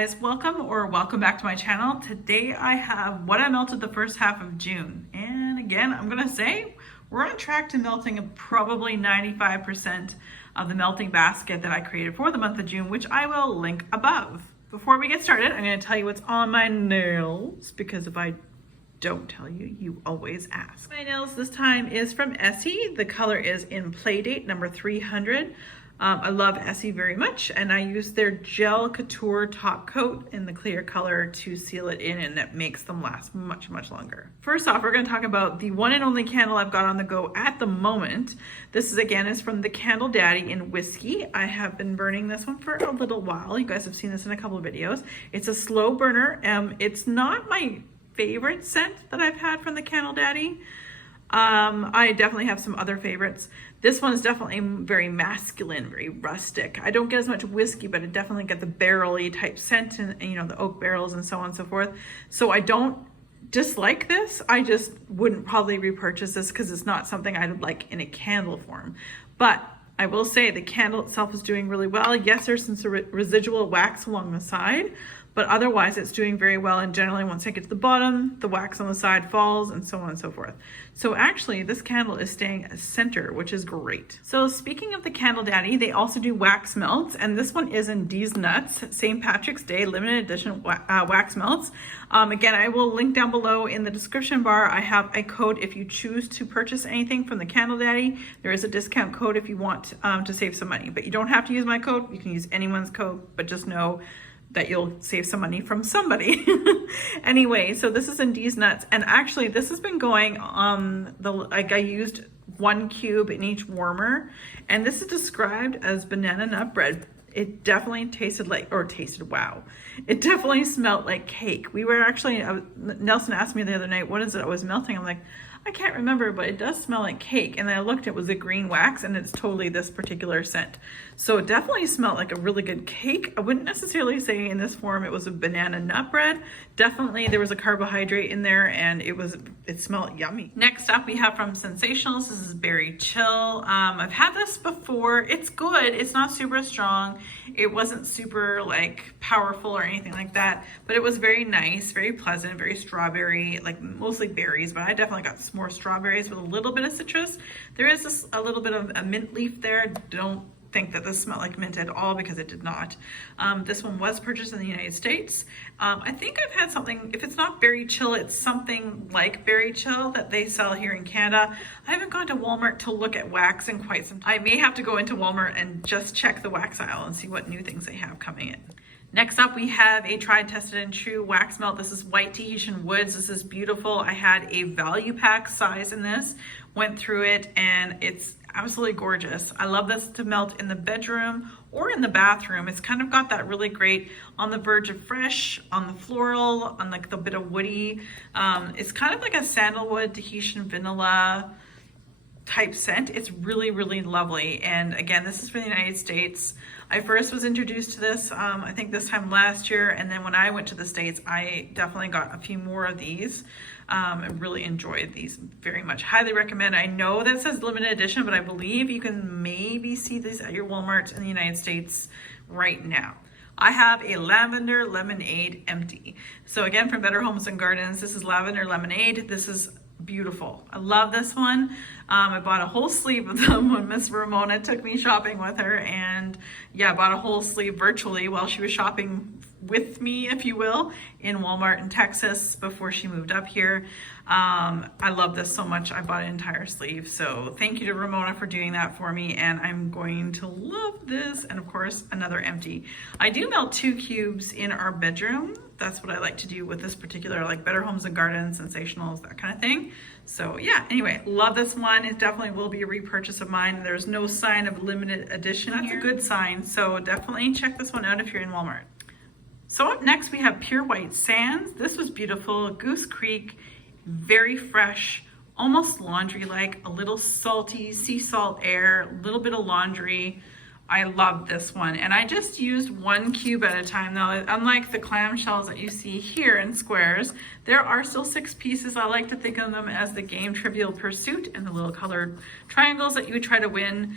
guys, welcome back to my channel. Today I have what I melted the first half of June, and again I'm gonna say we're on track to melting probably 95% of the melting basket that I created for the month of June, which I will link above. Before we get started, I'm going to tell you what's on my nails, because if I don't tell you, you always ask. My nails this time is from Essie. The color is in Playdate number 300. I love Essie very much, and I use their Gel Couture top coat in the clear color to seal it in, and that makes them last much longer. First off, we're going to talk about the one and only candle I've got on the go at the moment. This is from the Candle Daddy in Whiskey. I have been burning this one for a little while. You guys have seen this in a couple of videos. It's a slow burner. It's not my favorite scent that I've had from the Candle Daddy. I definitely have some other favorites. This one is definitely very masculine, very rustic. I don't get as much whiskey, but I definitely get the barrel-y type scent, and you know, the oak barrels and so on and so forth. So I don't dislike this. I just wouldn't probably repurchase this because it's not something I would like in a candle form. But I will say the candle itself is doing really well. Yes, there's some residual wax along the side, but otherwise it's doing very well. And generally once I get to the bottom, the wax on the side falls and so on and so forth. So actually this candle is staying center, which is great. So speaking of the Candle Daddy, they also do wax melts, and this one is in These Nuts, St. Patrick's Day limited edition wax melts. Again, I will link down below in the description bar. I have a code if you choose to purchase anything from the Candle Daddy. There is a discount code if you want to save some money, but you don't have to use my code. You can use anyone's code, but just know that you'll save some money from somebody. Anyway, so this is in These Nuts, and actually this has been going on I used 1 cube in each warmer, and this is described as banana nut bread. It definitely tasted wow. It definitely smelled like cake. We were actually, Nelson asked me the other night, what is it I was melting? I'm like, I can't remember, but it does smell like cake. And then I looked, it was a green wax, and it's totally this particular scent. So it definitely smelled like a really good cake. I wouldn't necessarily say in this form it was a banana nut bread. Definitely there was a carbohydrate in there, and it smelled yummy. Next up we have from Sensationals. This is Berry Chill. I've had this before. It's good. It's not super strong. It wasn't super like powerful or anything like that, but it was very nice, very pleasant, very strawberry, like mostly berries, but I definitely got more strawberries with a little bit of citrus. There is a little bit of a mint leaf there. Don't think that this smelled like mint at all, because it did not. This one was purchased in the United States. I think I've had something, if it's not Berry Chill, it's something like Berry Chill that they sell here in Canada. I haven't gone to Walmart to look at wax in quite some time. I may have to go into Walmart and just check the wax aisle and see what new things they have coming in. Next up, we have a tried, tested, and true wax melt. This is White Tahitian Woods. This is beautiful. I had a value pack size in this, went through it, and it's absolutely gorgeous. I love this to melt in the bedroom or in the bathroom. It's kind of got that really great on the verge of fresh, on the floral, on like the bit of woody. It's kind of like a sandalwood, Tahitian vanilla type scent. It's really lovely. And again, this is for the United States. I first was introduced to this I think this time last year, and then when I went to the States I definitely got a few more of these. I really enjoyed these very much. Highly recommend. I know that it says limited edition, but I believe you can maybe see these at your Walmart in the United States right now. I have a Lavender Lemonade empty. So again, from Better Homes and Gardens, this is Lavender Lemonade. This is beautiful. I love this one. I bought a whole sleeve of them when Miss Ramona took me shopping with her, and yeah, I bought a whole sleeve virtually while she was shopping with me, if you will, in Walmart in Texas before she moved up here. I love this so much. I bought an entire sleeve. So thank you to Ramona for doing that for me, and I'm going to love this. And of course, another empty. I do melt 2 cubes in our bedroom. That's what I like to do with this particular, like Better Homes and Gardens, Sensationals, that kind of thing. So yeah, anyway, love this one. It definitely will be a repurchase of mine. There's no sign of limited edition. That's a good sign. So definitely check this one out if you're in Walmart. So up next we have Pure White Sands. This was beautiful. Goose Creek, very fresh, almost laundry-like, a little salty, sea salt air, a little bit of laundry. I love this one, and I just used 1 cube at a time. Now, unlike the clamshells that you see here in squares, there are still 6 pieces. I like to think of them as the game Trivial Pursuit and the little colored triangles that you would try to win.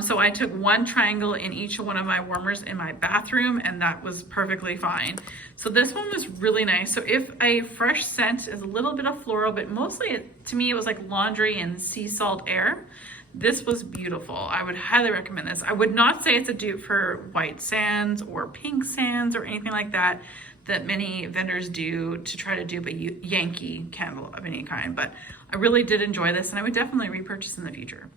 So I took 1 triangle in each one of my warmers in my bathroom, and that was perfectly fine. So this one was really nice. So if a fresh scent is a little bit of floral, but mostly to me it was like laundry and sea salt air, this was beautiful. I would highly recommend this. I would not say it's a dupe for white sands or pink sands or anything like that many vendors do to try to dupe a Yankee candle of any kind, but I really did enjoy this and I would definitely repurchase in the future.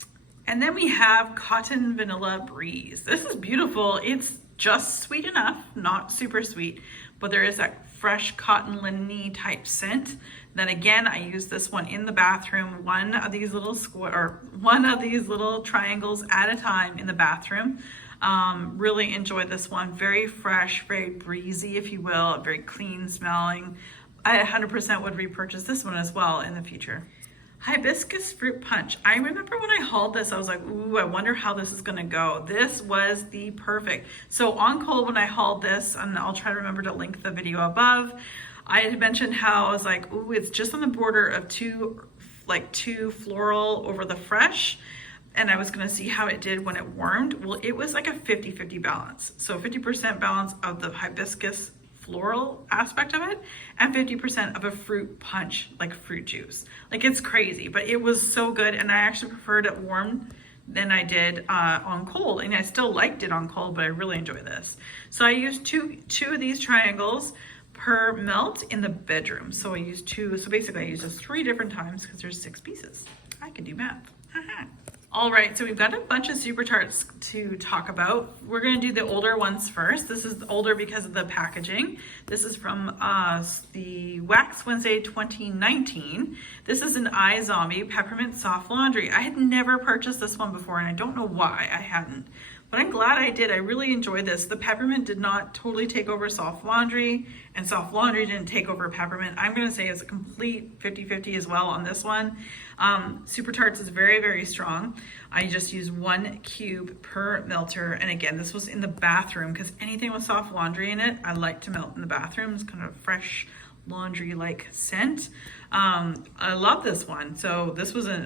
And then we have Cotton Vanilla Breeze. This is beautiful. It's just sweet enough, not super sweet, but there is that fresh cotton linen-y type scent. Then again, I use this one in the bathroom, one of these little triangles at a time in the bathroom. Really enjoyed this one. Very fresh, very breezy, if you will, very clean smelling. I 100% would repurchase this one as well in the future. Hibiscus Fruit Punch. I remember when I hauled this, I was like, ooh, I wonder how this is gonna go. This was the perfect. So on cold when I hauled this, and I'll try to remember to link the video above, I had mentioned how I was like, ooh, it's just on the border of too floral over the fresh. And I was gonna see how it did when it warmed. Well, it was like a 50-50 balance. So 50% balance of the hibiscus floral aspect of it and 50% of a fruit punch, like fruit juice. Like, it's crazy, but it was so good. And I actually preferred it warm than I did on cold. And I still liked it on cold, but I really enjoy this. So I used two of these triangles per melt in the bedroom. So I used 2. So basically I used this 3 different times because there's 6 pieces. I can do math. All right, so we've got a bunch of super tarts to talk about. We're gonna do the older ones first. This is older because of the packaging. This is from the Wax Wednesday 2019. This is an iZombie Peppermint Soft Laundry. I had never purchased this one before, and I don't know why I hadn't, but I'm glad I did. I really enjoyed this. The peppermint did not totally take over soft laundry, and soft laundry didn't take over peppermint. I'm gonna say it's a complete 50-50 as well on this one. Super Tarts is very, very strong. I just used 1 cube per melter. And again, this was in the bathroom because anything with soft laundry in it, I like to melt in the bathroom. It's kind of fresh laundry-like scent. I love this one. So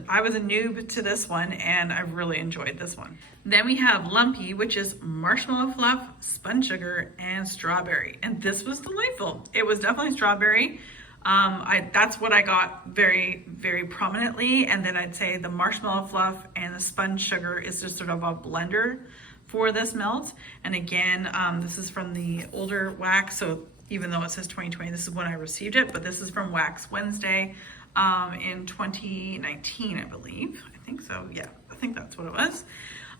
I was a noob to this one and I really enjoyed this one. Then we have Lumpy, which is marshmallow fluff, spun sugar, and strawberry. And this was delightful. It was definitely strawberry. That's what I got very, very prominently. And then I'd say the marshmallow fluff and the spun sugar is just sort of a blender for this melt. And again, this is from the older wax. So even though it says 2020, this is when I received it, but this is from Wax Wednesday in 2019, I believe. I think so. Yeah, I think that's what it was.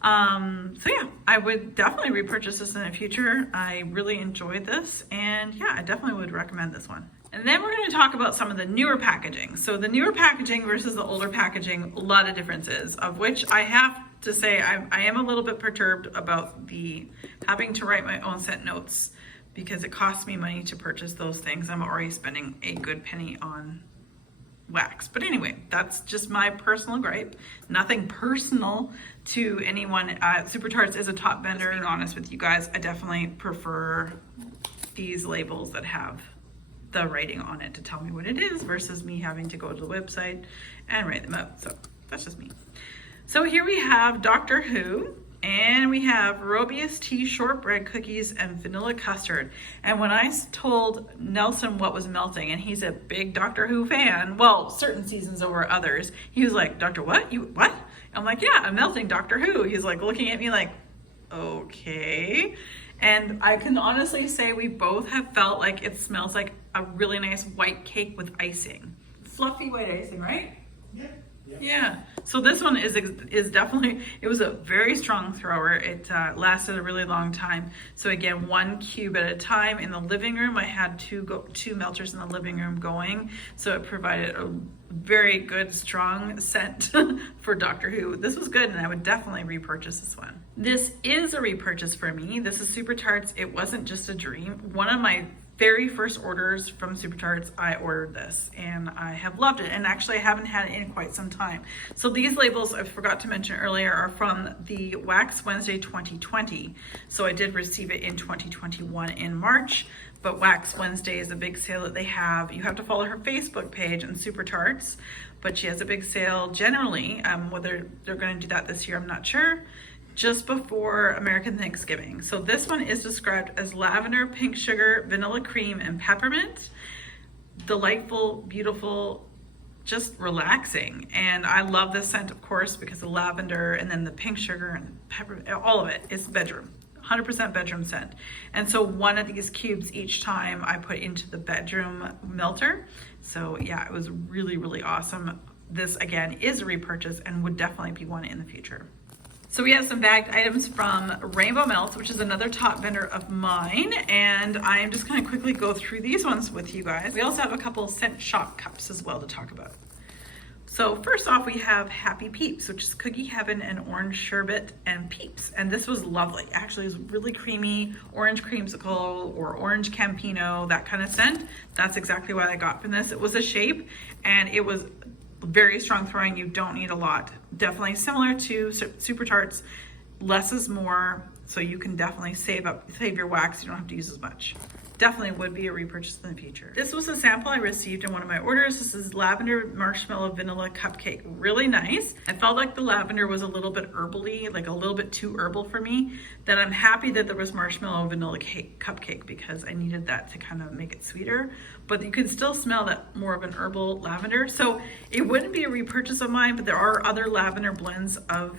So yeah, I would definitely repurchase this in the future. I really enjoyed this, and yeah, I definitely would recommend this one. And then we're going to talk about some of the newer packaging. So the newer packaging versus the older packaging, a lot of differences, of which I have to say I am a little bit perturbed about the having to write my own scent notes, because it costs me money to purchase those things. I'm already spending a good penny on wax. But anyway, that's just my personal gripe. Nothing personal to anyone. Super Tarts is a top vendor. Being honest with you guys, I definitely prefer these labels that have the writing on it to tell me what it is versus me having to go to the website and write them out. So that's just me. So here we have Doctor Who. And we have Robius tea shortbread cookies and vanilla custard. And when I told Nelson what was melting, and he's a big Doctor Who fan, well, certain seasons over others, he was like, Doctor what? You what? I'm like, yeah, I'm melting Doctor Who. He's like looking at me like, okay. And I can honestly say we both have felt like it smells like a really nice white cake with icing. Fluffy white icing, right? Yeah. Yeah, so this one is definitely, it was a very strong thrower. It lasted a really long time. So again, 1 cube at a time in the living room. I had two melters in the living room going, so it provided a very good strong scent for Doctor Who. This was good, and I would definitely repurchase this one. This is a repurchase for me. This is Super Tarts. It wasn't just a dream. One of my very first orders from Super Tarts, I ordered this and I have loved it. And actually I haven't had it in quite some time. So these labels, I forgot to mention earlier, are from the Wax Wednesday 2020. So I did receive it in 2021 in March, but Wax Wednesday is a big sale that they have. You have to follow her Facebook page and Super Tarts, but she has a big sale generally. Whether they're going to do that this year, I'm not sure. Just before American Thanksgiving. So this one is described as lavender, pink sugar, vanilla cream, and peppermint. Delightful, beautiful, just relaxing. And I love this scent, of course, because the lavender and then the pink sugar and peppermint, all of it is bedroom. 100% bedroom scent. And so one of these cubes each time I put into the bedroom melter. So yeah, it was really, really awesome. This again is a repurchase and would definitely be one in the future. So we have some bagged items from Rainbow Melts, which is another top vendor of mine. And I am just gonna quickly go through these ones with you guys. We also have a couple scent shop cups as well to talk about. So first off, we have Happy Peeps, which is Cookie Heaven and Orange Sherbet and Peeps. And this was lovely. Actually, it was really creamy, orange creamsicle or orange Campino, that kind of scent. That's exactly what I got from this. It was a shape and it was very strong throwing. You don't need a lot. Definitely similar to Super Tarts, less is more, so you can definitely save your wax. You don't have to use as much. Definitely would be a repurchase in the future. This was a sample I received in one of my orders. This is lavender marshmallow vanilla cupcake. Really nice. I felt like the lavender was a little bit herbally, like a little bit too herbal for me. Then I'm happy that there was marshmallow vanilla cupcake because I needed that to kind of make it sweeter. But you can still smell that more of an herbal lavender. So it wouldn't be a repurchase of mine, but there are other lavender blends of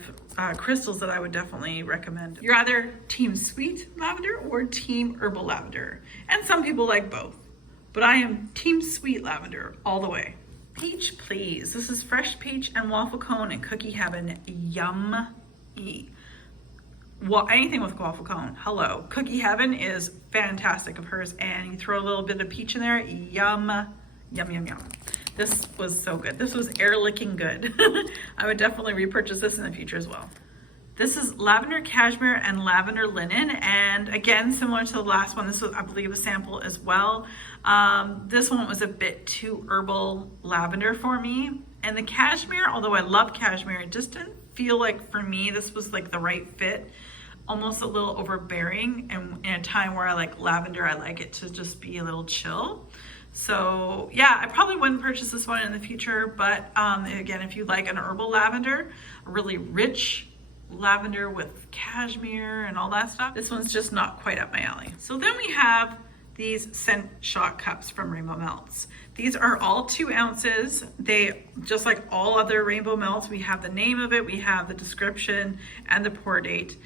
crystals that I would definitely recommend. You're either team sweet lavender or team herbal lavender. And some people like both, but I am team sweet lavender all the way. Peach Please. This is fresh peach and waffle cone and Cookie Heaven. Yummy. Well, anything with waffle cone, hello. Cookie Heaven is fantastic of hers, and you throw a little bit of peach in there, yum, yum, yum, yum. This was so good. This was air licking good. I would definitely repurchase this in the future as well. This is lavender cashmere and lavender linen, and again, similar to the last one, this was, I believe, a sample as well. This one was a bit too herbal lavender for me, and the cashmere, although I love cashmere, it just didn't feel like for me this was like the right fit. Almost a little overbearing, and in a time where I like lavender, I like it to just be a little chill. So yeah, I probably wouldn't purchase this one in the future, but again, if you like an herbal lavender, a really rich lavender with cashmere and all that stuff, this one's just not quite up my alley. So then we have these scent shot cups from Rainbow Melts. These are all 2 ounces. They, just like all other Rainbow Melts, we have the name of it, we have the description and the pour date,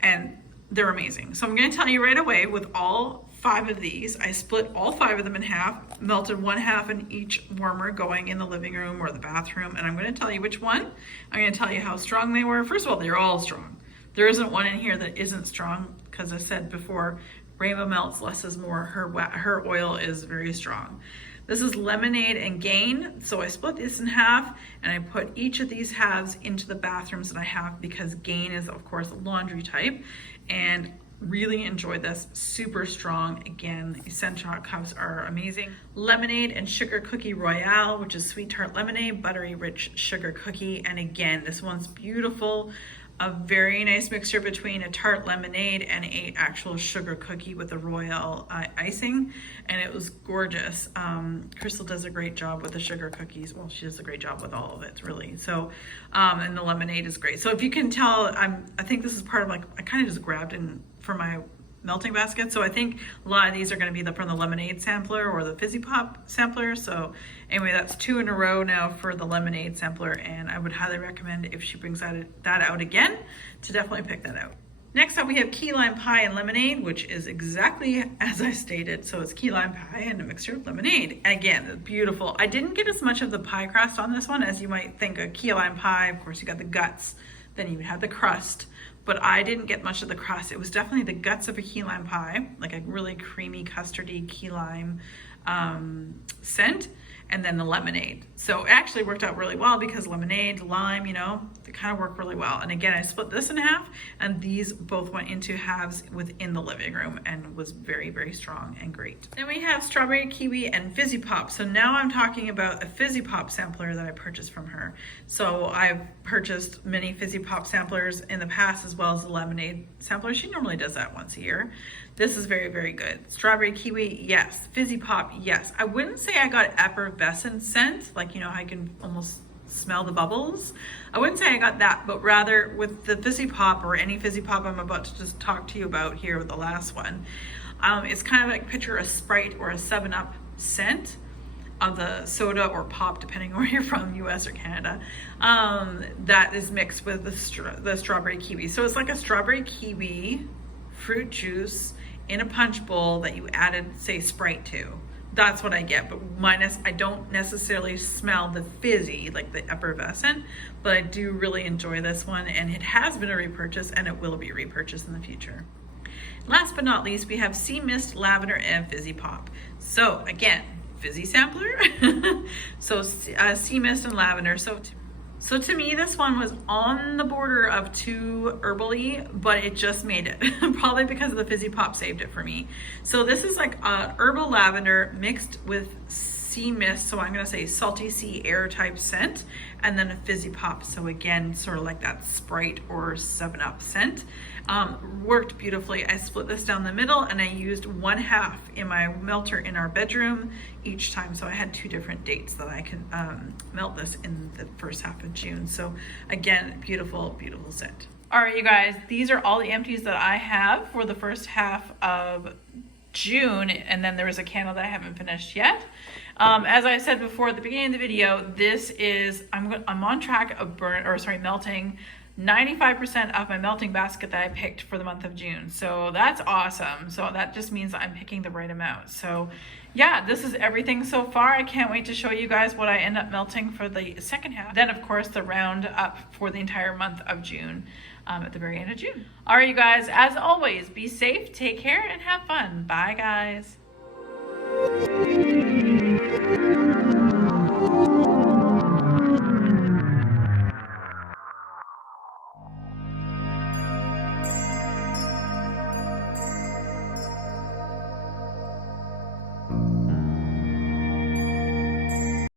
and they're amazing. So I'm gonna tell you right away, with all 5 of these, I split all 5 of them in half, melted 1/2 in each warmer going in the living room or the bathroom, and I'm gonna tell you which one. I'm gonna tell you how strong they were. First of all, they're all strong. There isn't one in here that isn't strong, because I said before, Rainbow Melts, less is more. Her oil is very strong. This is lemonade and gain. So I split this in half and I put each of these halves into the bathrooms that I have, because gain is of course a laundry type, and really enjoyed this. Super strong. Again, these scent shot cups are amazing. Lemonade and sugar cookie royale, which is sweet tart lemonade, buttery rich sugar cookie. And again, this one's beautiful. A very nice mixture between a tart lemonade and a actual sugar cookie with a royal icing, and it was gorgeous. Crystal does a great job with the sugar cookies. Well, she does a great job with all of it, really. So, and the lemonade is great. So if you can tell, I think this is part of, like, I kind of just grabbed in for my melting basket. So I think a lot of these are going to be from the lemonade sampler or the fizzy pop sampler. So anyway, that's 2 in a row now for the lemonade sampler, and I would highly recommend, if she brings that out again, to definitely pick that out. Next up, we have key lime pie and lemonade, which is exactly as I stated. So it's key lime pie and a mixture of lemonade. And again, it's beautiful. I didn't get as much of the pie crust on this one as you might think. A key lime pie, of course, you got the guts, then you have the crust. But I didn't get much of the crust. It was definitely the guts of a key lime pie, like a really creamy, custardy key lime scent, and then the lemonade. So it actually worked out really well, because lemonade, lime, you know, They kind of work really well. And again, I split this in half, and these both went into halves within the living room and was very, very strong and great. Then we have strawberry, kiwi, and fizzy pop. So now I'm talking about a fizzy pop sampler that I purchased from her. So I've purchased many fizzy pop samplers in the past, as well as the lemonade sampler. She normally does that once a year. This is very, very good. Strawberry, kiwi, yes. Fizzy pop, yes. I wouldn't say I got effervescent scent, like, you know, I can almost smell the bubbles. I wouldn't say I got that, but rather with the fizzy pop, or any fizzy pop I'm about to just talk to you about here with the last one, it's kind of like picture a Sprite or a 7-Up scent of the soda or pop, depending on where you're from, US or Canada, that is mixed with the strawberry kiwi. So it's like a strawberry kiwi fruit juice in a punch bowl that you added, say, Sprite to. That's what I get, but minus, I don't necessarily smell the fizzy, like the effervescent, but I do really enjoy this one, and it has been a repurchase, and it will be repurchased in the future. Last but not least, we have Sea Mist, Lavender, and Fizzy Pop. So again, fizzy sampler. So Sea Mist and Lavender. So to me, this one was on the border of too herbally, but it just made it. Probably because of the fizzy pop saved it for me. So this is like a herbal lavender mixed with sea mist. So I'm gonna say salty sea air type scent, and then a fizzy pop. So again, sort of like that Sprite or 7-Up scent. Worked beautifully. I split this down the middle, and I used 1/2 in my melter in our bedroom each time. So I had 2 different dates that I can melt this in the first half of June. So again, beautiful, beautiful scent. All right, you guys, these are all the empties that I have for the first half of June, and then there was a candle that I haven't finished yet. As I said before at the beginning of the video, this is, I'm on track of melting 95% of my melting basket that I picked for the month of June. So that's awesome. So that just means I'm picking the right amount. So yeah, this is everything so far. I can't wait to show you guys what I end up melting for the second half. Then of course the round up for the entire month of June at the very end of June. All right, you guys, as always, be safe, take care, and have fun. Bye, guys.